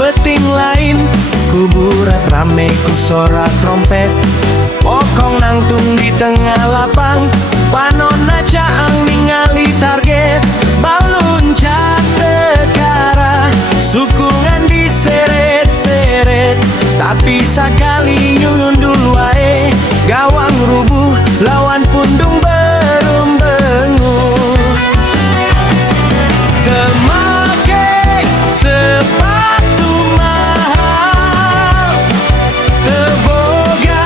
peting lain kuburan rame ku sorak trompet pokong nangtung di tengah lapang panonna caang ningali target baluncat tekara sukungan diseret-seret tapi sakali nyundul wae gawang rubuh lawan pundung berumbengu temake sepatu mahal teboga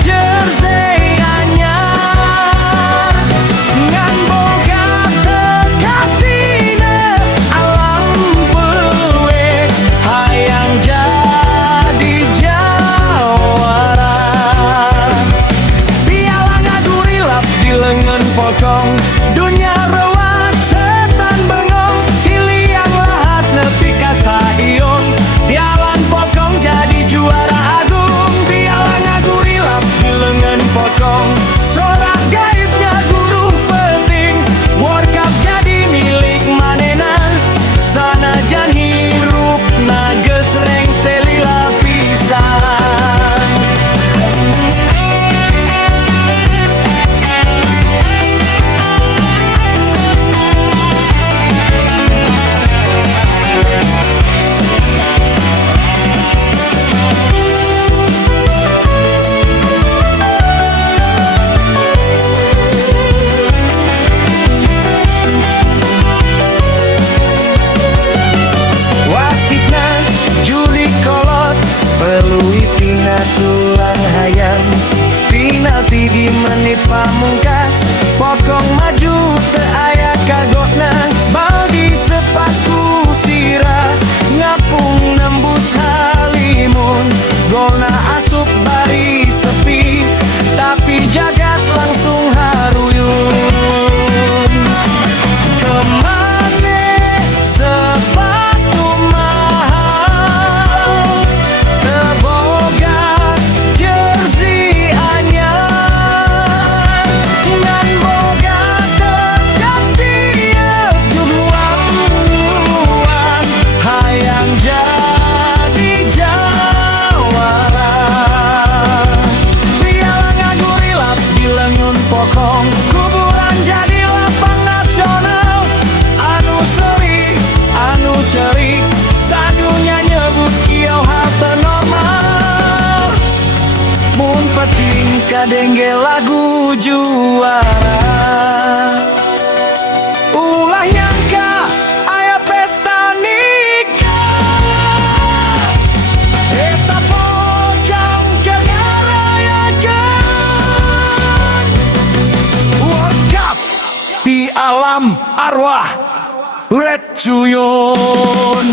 jersey anyar ngan boga tekat dina alam pewe hayang jadi jawara piala ngaduri lap di lengan pokong dunia rewas setan bengong tiliang lahat nepi ka stadion dialan pokong jadi juara agung piala ngaduri lap di lengan pokong sorak gaibnya guru penting World Cup jadi milik manena sanajan hirup nages reng selila pisan. Wasitna juri kolot pelui pina tulang hayang penalti di menit pamungkas pokong maju teu aya kagokna bal di sepatu sira ngapung nembus halimun golna asup bari sepi tapi jagat langsung haruyun kemane sepatu mahal teboga jersey anyar ngan boga dekat dia juhuan hayang jadi jawara piala ngaguri lap di lengan pokong kuburan jadi lapang nasional anu seri anu cerik sadunya nyebut kieu hal teu normal mun penting kadengge lagu juara ulah nyangka aya pesta nikah eta pocong ngarayakeun World Cup di alam arwah Red Cuyun.